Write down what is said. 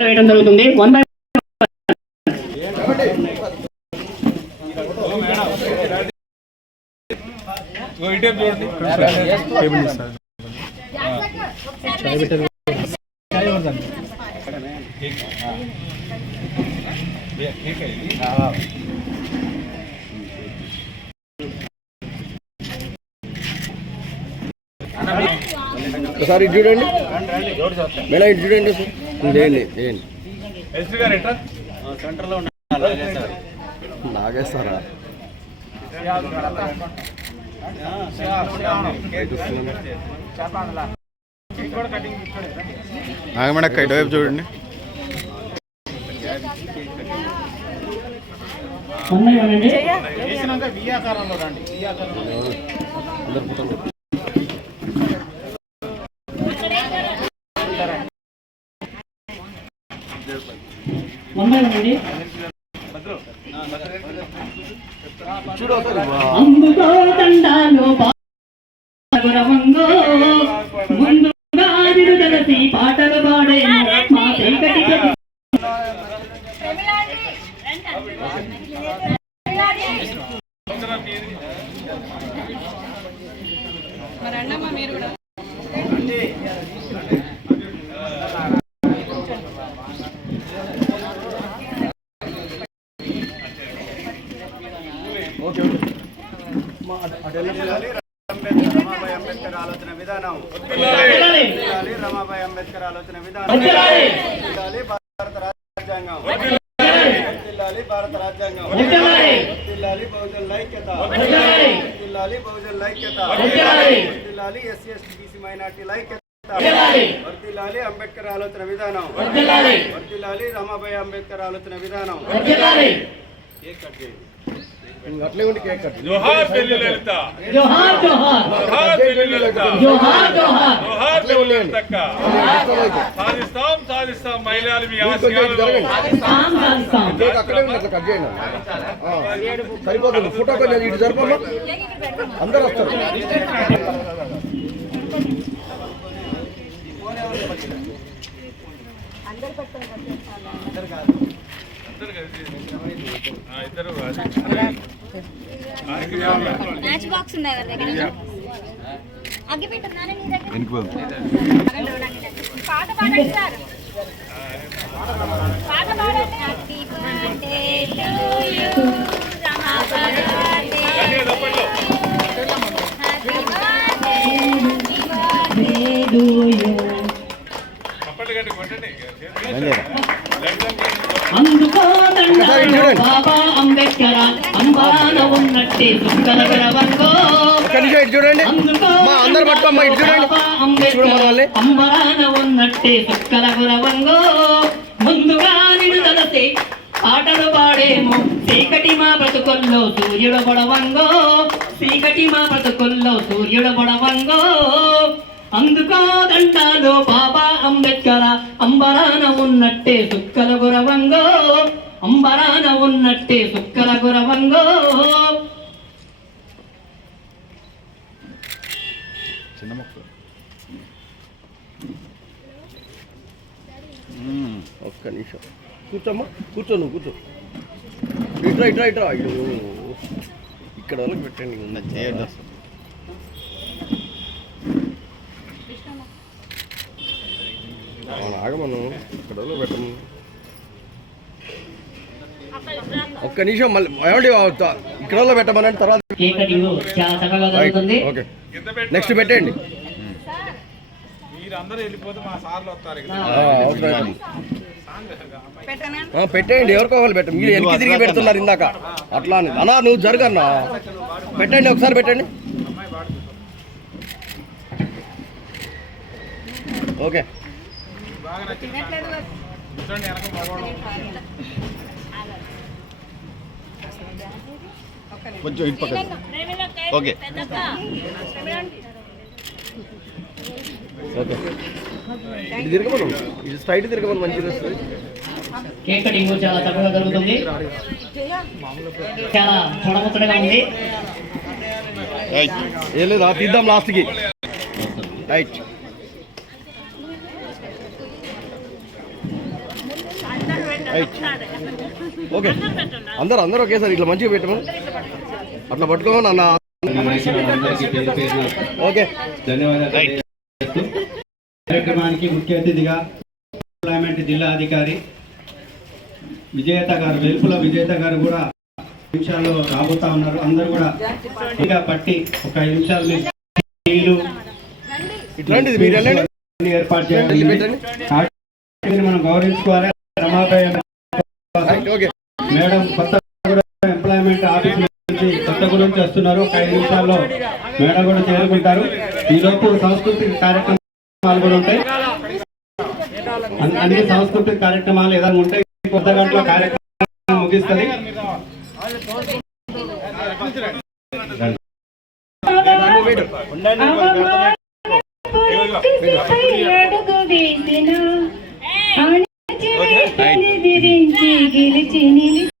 వేయడం జరుగుతుంది. One by ఒకసారి ఇటు చూడండి. మేడం ఇటు చూడండి సార్. నాగేస్తారా నాగమడక్క ఇటువైపు చూడండి. అందరు కూర్చోండి. వన్ బై అనండి అందుకో దండాలు బాగురవంగో ముందుగా నిరుదలసి పాటలు పాడే మా చీకటి ప్రతి రమాబాయి అంబేద్కర్ ఆలోచన విధానం వర్ధిల్లాలి. ఉండాలి రమాబాయి అంబేద్కర్ ఆలోచన విధానం వర్ధిల్లాలి. ఉండాలి భారత రాజ్యాంగం ఉండాలి భారత రాజ్యాంగం వర్ధిల్లాలి. ఉండాలి బహుజన్ ఐక్యత వర్ధిల్లాలి. ఉండాలి బహుజన్ ఐక్యత వర్ధిల్లాలి. ఉండాలి ఎస్సీ ఎస్టీ బీసీ మైనార్టీల ఐక్యత వర్ధిల్లాలి. వర్దిల్లాలి అంబేద్కర్ ఆలోచన విధానం వర్ధిల్లాలి. వర్దిల్లాలి రమాబాయి అంబేద్కర్ ఆలోచన విధానం వర్ధిల్లాలి. ఇంక అట్లే ఉండి కేక్ కట్ జోహార్ పెళ్ళి లలిత. జోహార్ జోహార్. జోహార్ పెళ్ళి లలిత. జోహార్ జోహార్. జోహార్ పెళ్ళి లలితక్క. సాధిస్తాం సాధిస్తాం మహిళలు మీ ఆశయాలను సాధిస్తాం సాధిస్తాం. కేక్ అక్కడే ఉంది అట్లా కట్ చేయండి. ఆ, సరిపోతుంది. ఫోటో కొంచెం ఇటు సరిపోమ్మా అందరు వస్తారు. ఆ, ఇద్దరు. మ్యాచ్ బాక్స్ ఉన్నాయి కదా దగ్గర అగ్గి పెట్టున్నానే నీ దగ్గర పాట పాడండి సార్ పాట పాడండి happy birthday to you Rama birthday happy birthday చప్పట్లు గట్టి కొట్టండి అందుకో బాబా అంబేద్కర్ అంబాన ఉన్నట్టే సుక్కల చూడండి అందరు పట్టుకోమ్మా ఇటు చూడండి బాబా అంబేద్కర్ చూడమా అంబరాన ఉన్నట్టే సుక్కల గురవంగో ముందుగా నిన్ను తలసే పాటలు పాడేమో చీకటి మా బ్రతుకుల్లో సూర్యుడు పొడవంగో చీకటి మా బ్రతుకుల్లో సూర్యుడు పొడవంగో అందుకో దండాలు బాబా అంబేద్కర్ అంబరాన ఉన్నట్టే సుక్కల గురవంగో అంబరాన ఉన్నట్టే సుక్కల గురవంగో. చిన్న మొక్క. ఒక్క నిమిషం. కూర్చోమ్మా కూర్చో. నువ్వు కూర్చో ఇట్రా ఇట్రా ఇట్రా అయ్యో ఇక్కడ వాళ్ళకి పెట్టండి చేయండి. అవును, ఆగమను ఇక్కడ పెట్టము ఒక్క నిమిషం మళ్ళీ ఏమండి ఇక్కడ వాళ్ళకి పెట్టమనండి తర్వాత. నెక్స్ట్ పెట్టండి పెట్టేయండి. ఎవరికో వాళ్ళు పెట్టండి మీరు వెనక్కి తిరిగి పెడుతున్నారు ఇందాక. అట్లా అని అన్నా నువ్వు జరగన్నా. పెట్టండి ఒకసారి పెట్టండి. ఓకే. కొంచెం ఇటు పక్కన. ఓకే. ఓకే. ఇది తిరగమను. ఇది స్ట్రైట్ తిరగమని మంచిగా వస్తుంది. కేక్ కటింగ్ చాలా చక్కగా జరుగుతుంది. చాలా చూడముచ్చటగా ఉంది. రైట్ ఏం లేదు తీద్దాం లాస్ట్కి. రైట్. ఓకే అందరూ అందరూ ఒకేసారి ఇట్లా మంచిగా పెట్టమను. అట్లా పేరు పేరున ఓకే ధన్యవాదాలు. కార్యక్రమానికి ముఖ్య అతిథిగా ఎంప్లాయ్మెంట్ జిల్లా అధికారి విజేత గారు వెలుపుల విజేత గారు కూడా నిమిషాల్లో రాబోతా ఉన్నారు. అందరూ కూడా ఇంకా పట్టి ఒక ఐదు నిమిషాలు ఏర్పాటు చేయాలి. మనం గౌరవించుకోవాలి. రమాబాయి మేడం కొత్త ఎంప్లాయ్మెంట్ ఆఫీస్ నుంచి కొత్తగూడెం నుంచి ఒక ఐదు నిమిషాల్లో మేడం కూడా చేరుకుంటారు. ఈ సాంస్కృతిక కార్యక్రమాలు కూడా ఉంటాయి. అన్ని- సాంస్కృతిక కార్యక్రమాలు ఏదైనా ఉంటాయి కొత్త గంటలో కార్యక్రమం ముగిస్తుంది. ఉండండి. విరించి గెలిచి నిలిచి